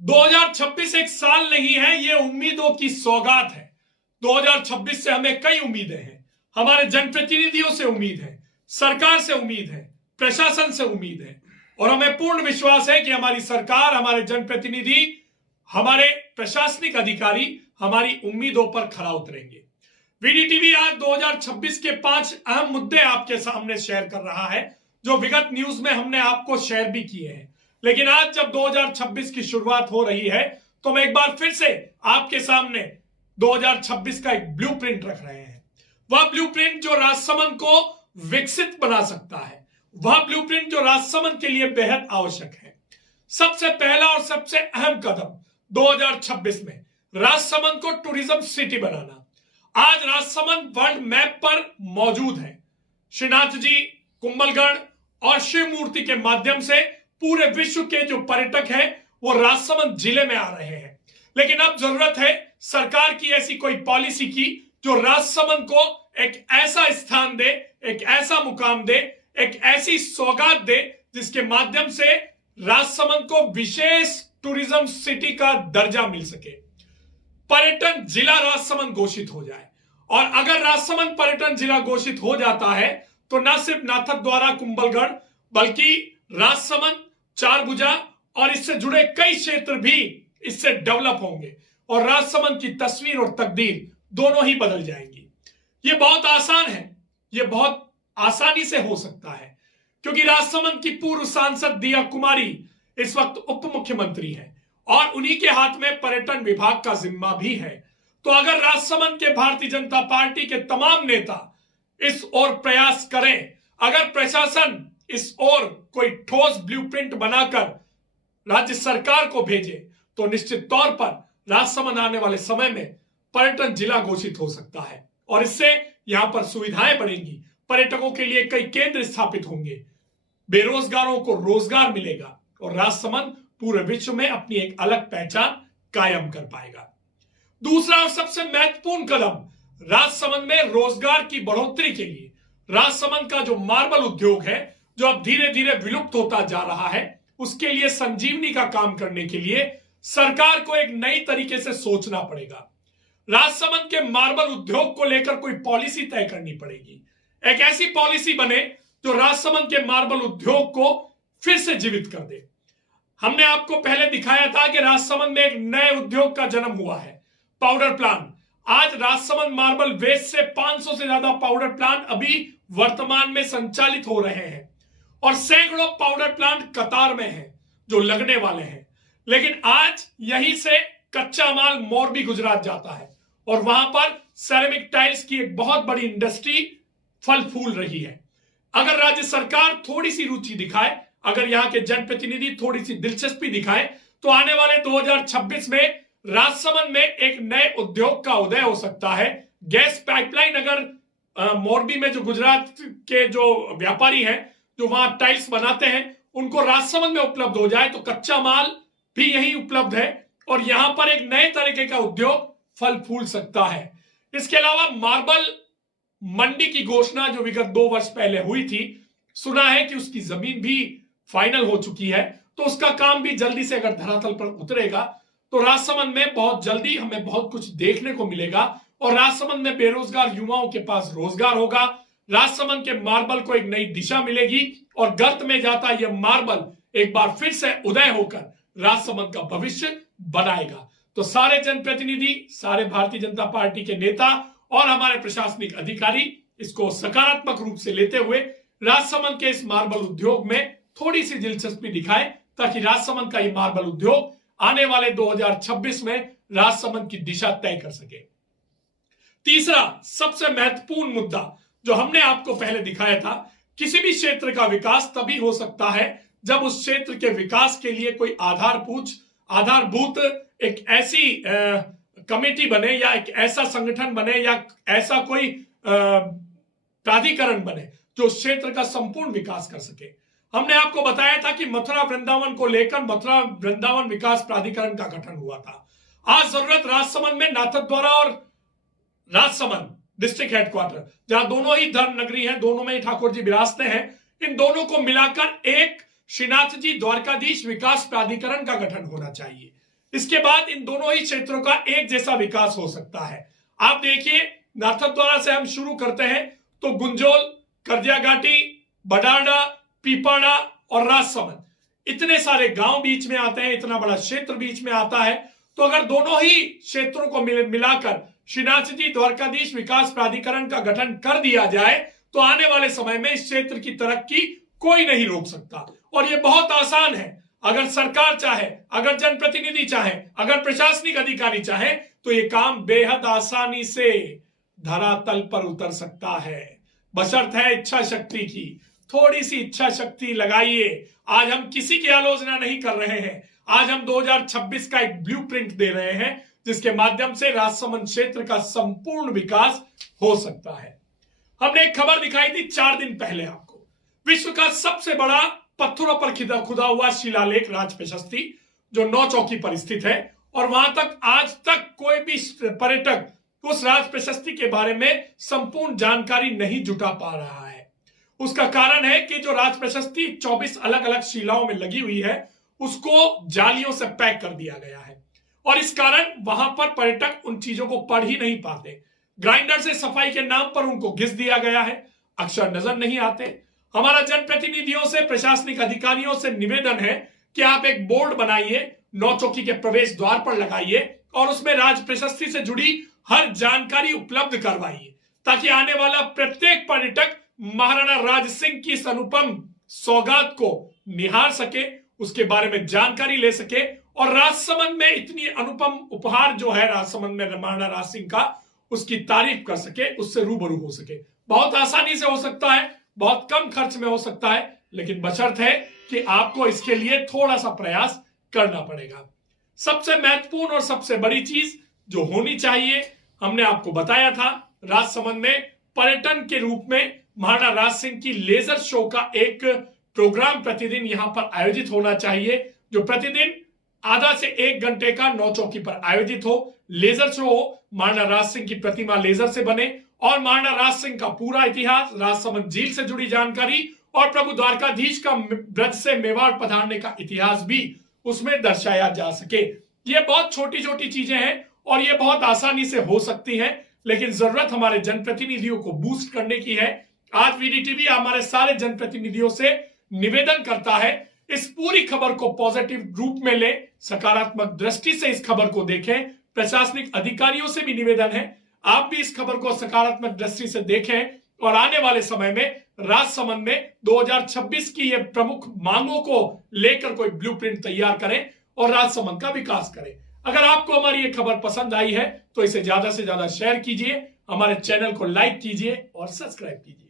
2026 एक साल नहीं है, ये उम्मीदों की सौगात है। 2026 से हमें कई उम्मीदें हैं। हमारे जनप्रतिनिधियों से उम्मीद है, सरकार से उम्मीद है, प्रशासन से उम्मीद है, और हमें पूर्ण विश्वास है कि हमारी सरकार, हमारे जनप्रतिनिधि, हमारे प्रशासनिक अधिकारी हमारी उम्मीदों पर खरा उतरेंगे। वीडीटीवी आज 2026 के 5 अहम मुद्दे आपके सामने शेयर कर रहा है, जो विगत न्यूज में हमने आपको शेयर भी किए हैं। लेकिन आज जब 2026 की शुरुआत हो रही है, तो हम एक बार फिर से आपके सामने 2026 का एक ब्लूप्रिंट रख रहे हैं। वह ब्लूप्रिंट जो राजसमंद को विकसित बना सकता है, वह ब्लूप्रिंट जो राजसमंद के लिए बेहद आवश्यक है। सबसे पहला और सबसे अहम कदम 2026 में राजसमंद को टूरिज्म सिटी बनाना। आज राजसमंद वर्ल्ड मैप पर मौजूद है। श्रीनाथ जी, कुंभलगढ़ और शिव मूर्ति के माध्यम से पूरे विश्व के जो पर्यटक हैं वो राजसमंद जिले में आ रहे हैं। लेकिन अब जरूरत है सरकार की ऐसी कोई पॉलिसी की जो राजसमंद को एक ऐसा स्थान दे, एक ऐसा मुकाम दे, एक ऐसी सौगात दे जिसके माध्यम से राजसमंद को विशेष टूरिज्म सिटी का दर्जा मिल सके। पर्यटन जिला राजसमंद घोषित हो जाए। और अगर राजसमंद पर्यटन जिला घोषित हो जाता है तो न सिर्फ नाथक द्वारा, कुंभलगढ़, बल्कि राजसमंद, चारभुजा और इससे जुड़े कई क्षेत्र भी इससे डेवलप होंगे और राजसमंद की तस्वीर और तकदीर दोनों ही बदल जाएंगी। ये बहुत आसान है, ये बहुत आसानी से हो सकता है, क्योंकि राजसमंद की पूर्व सांसद दिया कुमारी इस वक्त उप मुख्यमंत्री है और उन्हीं के हाथ में पर्यटन विभाग का जिम्मा भी है। तो अगर राजसमंद के भारतीय जनता पार्टी के तमाम नेता इस ओर प्रयास करें, अगर प्रशासन इस ओर कोई ठोस ब्लूप्रिंट बनाकर राज्य सरकार को भेजे, तो निश्चित तौर पर राजसमंद आने वाले समय में पर्यटन जिला घोषित हो सकता है और इससे यहां पर सुविधाएं बढ़ेंगी, पर्यटकों के लिए कई केंद्र स्थापित होंगे, बेरोजगारों को रोजगार मिलेगा और राजसमंद पूरे विश्व में अपनी एक अलग पहचान कायम कर पाएगा। दूसरा और सबसे महत्वपूर्ण कदम राजसमंद में रोजगार की बढ़ोतरी के लिए राजसमंद का जो मार्बल उद्योग है, जो अब धीरे धीरे विलुप्त होता जा रहा है, उसके लिए संजीवनी का काम करने के लिए सरकार को एक नई तरीके से सोचना पड़ेगा। राजसमंद के मार्बल उद्योग को लेकर कोई पॉलिसी तय करनी पड़ेगी। एक ऐसी पॉलिसी बने जो राजसमंद के मार्बल उद्योग को फिर से जीवित कर दे। हमने आपको पहले दिखाया था कि राजसमंद में एक नए उद्योग का जन्म हुआ है, पाउडर प्लांट। आज राजसमंद मार्बल वेस्ट से 500 से ज्यादा पाउडर प्लांट अभी वर्तमान में संचालित हो रहे हैं और सैकड़ों पाउडर प्लांट कतार में हैं जो लगने वाले हैं। लेकिन आज यहीं से कच्चा माल मोरबी गुजरात जाता है और वहां पर सेरेमिक टाइल्स की एक बहुत बड़ी इंडस्ट्री फल फूल रही है। अगर राज्य सरकार थोड़ी सी रुचि दिखाए, अगर यहां के जनप्रतिनिधि थोड़ी सी दिलचस्पी दिखाए, तो आने वाले 2026 में राजसमंद में एक नए उद्योग का उदय हो सकता है। गैस पाइपलाइन अगर मोरबी में जो गुजरात के जो व्यापारी हैं जो वहां टाइल्स बनाते हैं, उनको राजसमंद में उपलब्ध हो जाए तो कच्चा माल भी यही उपलब्ध है और यहां पर एक नए तरीके का उद्योग फल फूल सकता है। इसके अलावा मार्बल मंडी की घोषणा जो विगत 2 वर्ष पहले हुई थी, सुना है कि उसकी जमीन भी फाइनल हो चुकी है, तो उसका काम भी जल्दी से अगर धरातल पर उतरेगा तो राजसमंद में बहुत जल्दी हमें बहुत कुछ देखने को मिलेगा और राजसमंद में बेरोजगार युवाओं के पास रोजगार होगा। राजसमंद के मार्बल को एक नई दिशा मिलेगी और गर्त में जाता यह मार्बल एक बार फिर से उदय होकर राजसमंद का भविष्य बनाएगा। तो सारे जनप्रतिनिधि, सारे भारतीय जनता पार्टी के नेता और हमारे प्रशासनिक अधिकारी इसको सकारात्मक रूप से लेते हुए राजसमंद के इस मार्बल उद्योग में थोड़ी सी दिलचस्पी दिखाएं, ताकि राजसमंद का ये मार्बल उद्योग आने वाले 2026 में राजसमंद की दिशा तय कर सके। तीसरा सबसे महत्वपूर्ण मुद्दा जो हमने आपको पहले दिखाया था, किसी भी क्षेत्र का विकास तभी हो सकता है जब उस क्षेत्र के विकास के लिए कोई आधारभूत एक ऐसी कमेटी बने या एक ऐसा संगठन बने या ऐसा कोई प्राधिकरण बने जो क्षेत्र का संपूर्ण विकास कर सके। हमने आपको बताया था कि मथुरा वृंदावन को लेकर मथुरा वृंदावन विकास प्राधिकरण का गठन हुआ था। आज जरूरत राजसमंद में नाथक द्वारा और राजसमंद डिस्ट्रिक्ट हेडक्वार्टर, जहां दोनों ही धर्म नगरी हैं, दोनों में ही ठाकुर जी विरासते हैं, इन दोनों को मिलाकर एक श्रीनाथ जी द्वारकाधीश विकास प्राधिकरण का गठन होना चाहिए। इसके बाद इन दोनों ही क्षेत्रों का एक जैसा विकास हो सकता है। आप देखिए, नाथद्वारा से हम शुरू करते हैं तो गुंजोल, करजियाघाटी, बडाडा, पीपाड़ा और राजसमंद, इतने सारे गांव बीच में आते हैं, इतना बड़ा क्षेत्र बीच में आता है। तो अगर दोनों ही क्षेत्रों को मिलाकर श्रीनाथ जी द्वारकाधीश विकास प्राधिकरण का गठन कर दिया जाए तो आने वाले समय में इस क्षेत्र की तरक्की कोई नहीं रोक सकता। और ये बहुत आसान है। अगर सरकार चाहे, अगर जनप्रतिनिधि चाहे, अगर प्रशासनिक अधिकारी चाहे तो ये काम बेहद आसानी से धरातल पर उतर सकता है, बशर्त है इच्छा शक्ति की। थोड़ी सी इच्छा शक्ति लगाइए। आज हम किसी की आलोचना नहीं कर रहे हैं, आज हम 2026 का एक ब्लूप्रिंट दे रहे हैं जिसके माध्यम से राजसमंद क्षेत्र का संपूर्ण विकास हो सकता है। हमने एक खबर दिखाई थी 4 दिन पहले आपको, विश्व का सबसे बड़ा पत्थरों पर खुदा हुआ शिलालेख राज प्रशस्ति जो नौचौकी पर स्थित है, और वहां तक आज तक कोई भी पर्यटक उस राज प्रशस्ति के बारे में संपूर्ण जानकारी नहीं जुटा पा रहा है। उसका कारण है कि जो राज प्रशस्ति 24 अलग अलग शिलाओं में लगी हुई है उसको जालियों से पैक कर दिया गया है, और इस कारण वहां पर पर्यटक उन चीजों को पढ़ ही नहीं पाते। ग्राइंडर से सफाई के नाम पर उनको घिस दिया गया है, अक्षर नजर नहीं आते। हमारा जनप्रतिनिधियों से, प्रशासनिक अधिकारियों से निवेदन है कि आप एक बोर्ड बनाइए, नौचौकी के प्रवेश द्वार पर लगाइए और उसमें राज प्रशस्ति से जुड़ी हर जानकारी उपलब्ध करवाइए, ताकि आने वाला प्रत्येक पर्यटक महाराणा राज सिंह की इस अनुपम सौगात को निहार सके, उसके बारे में जानकारी ले सके, और राजसमंद में इतनी अनुपम उपहार जो है राजसमंद में महाराणा राज सिंह का, उसकी तारीफ कर सके, उससे रूबरू हो सके। बहुत आसानी से हो सकता है, बहुत कम खर्च में हो सकता है, लेकिन बशर्त है कि आपको इसके लिए थोड़ा सा प्रयास करना पड़ेगा। सबसे महत्वपूर्ण और सबसे बड़ी चीज जो होनी चाहिए, हमने आपको बताया था, राजसमंद में पर्यटन के रूप में महाराणा राज सिंह की लेजर शो का एक प्रोग्राम प्रतिदिन यहां पर आयोजित होना चाहिए, जो प्रतिदिन आधा से 1 घंटे का नौचौकी पर आयोजित हो, लेजर शो हो, महाराणा राज सिंह की प्रतिमा लेजर से बने और महाराणा राज सिंह का पूरा इतिहास, राजसमंद झील से जुड़ी जानकारी और प्रभु द्वारकाधीश का ब्रज से मेवाड़ पधारने का इतिहास भी उसमें दर्शाया जा सके। ये बहुत छोटी छोटी चीजें हैं और ये बहुत आसानी से हो सकती हैं, लेकिन जरूरत हमारे जनप्रतिनिधियों को बूस्ट करने की है। आज वीडीटीवी हमारे सारे जनप्रतिनिधियों से निवेदन करता है, इस पूरी खबर को पॉजिटिव रूप में ले, सकारात्मक दृष्टि से इस खबर को देखें। प्रशासनिक अधिकारियों से भी निवेदन है, आप भी इस खबर को सकारात्मक दृष्टि से देखें और आने वाले समय में राजसमंद में 2026 की ये प्रमुख मांगों को लेकर कोई ब्लूप्रिंट तैयार करें और राजसमंद का विकास करें। अगर आपको हमारी ये खबर पसंद आई है तो इसे ज्यादा से ज्यादा शेयर कीजिए, हमारे चैनल को लाइक कीजिए और सब्सक्राइब कीजिए।